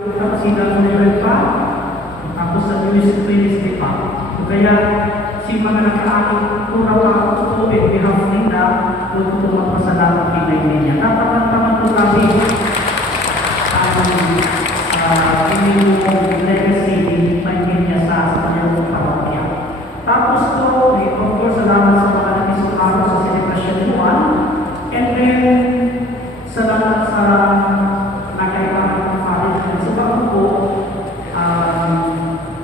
Silang level pa, tapos sa ministry pa. So kaya, si mga nakaakot, kurang ako tubig, behave nila, kung magpasalamat kinay niya. Tapat-tapat po kami ang inyong legacy, magiging niya sa kanyang parokya. Tapos po, of course, salamat sa mga natisukaro sa celebration 1, and then, salamat sa nakailangan ng college. So, bago po,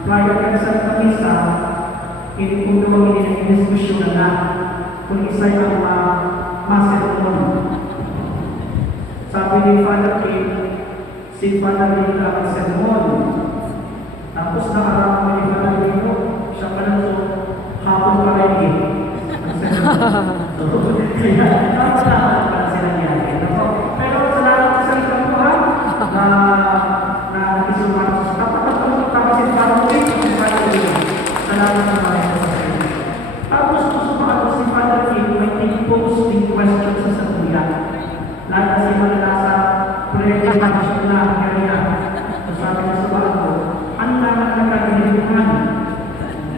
prior ka sa kamisa, hindi po naman ini-diskusyon na kung isa yung master mo. Sabi ni Father King, si Father King ang sermon. Tapos nakarap mo ni Father King, siya pa lang so, hapon pa rin eh. Ang sermon. Kaya, nakapalahan pa sila niya. Pero salamat sa salita po ha, na nakisuman. Dapat na po tapasin Father King, salamat sa mga ito. Tapos susumaan ko si Father King, may posting question sa sanduyan. Lahat kasi malalasa, pre-education na kaya. So sabi na sa bago, ano naman ang nagagalimuhan?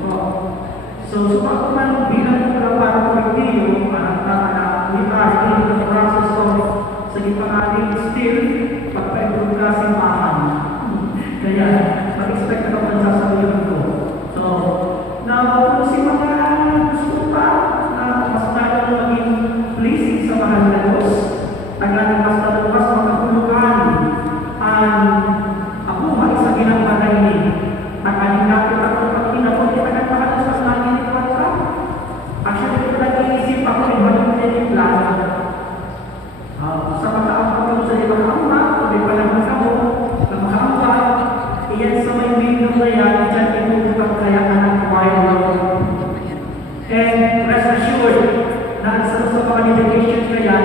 So susumaan ko man bilang para kolektibo, ang tama na we are in the process of sige pa natin still pagpa-improve kasing mahan. Kaya, mag-expect na naman sasabihin ko. So, now, kung si mga gusto pa na mas tayo maging pleasing sa mahal na Diyos, tagalan mas talupas makahulugan ang ako sa ginagbalay ni nakalingapit ako pag-inapot ni tagalan sa langit ni Patra. Actually, ito nag-iisip ako yung halong plan. Sa pagkaampak ko sa ibang ama, sabi pa lang ako, na makaampak, iyan sa may video na yan, dyan inuupang kaya anak wild. And rest assured, na ang sa mga dedication kaya,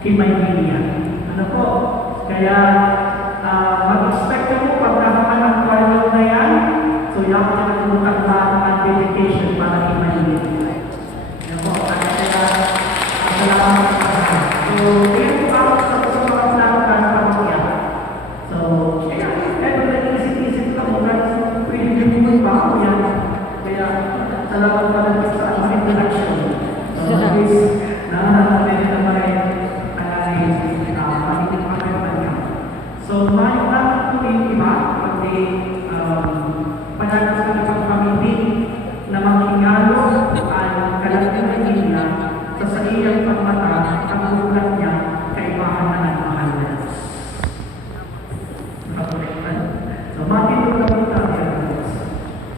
kimay niya. Ano po? Kaya, mag-expect mo pag nakakanang wild na yan, so yan ka na kumutang ang dedication para kimay niya. Ano po? Kaya, salamat sa mga. So, yun po sa mga panawagan sa pamilya. So, kaya, nag-isip-isip ka muna, pwede mo ba ako yan? Kaya, salamat pa rin sa aking introduction. So, at least, nahanapin na ba rin ang pagiging pagkakanya. So, mayo lang po yung iba, pati panagas ng isang pamilya na makingalo ang kalagyan nila sa iyang pagmata ang ulat niya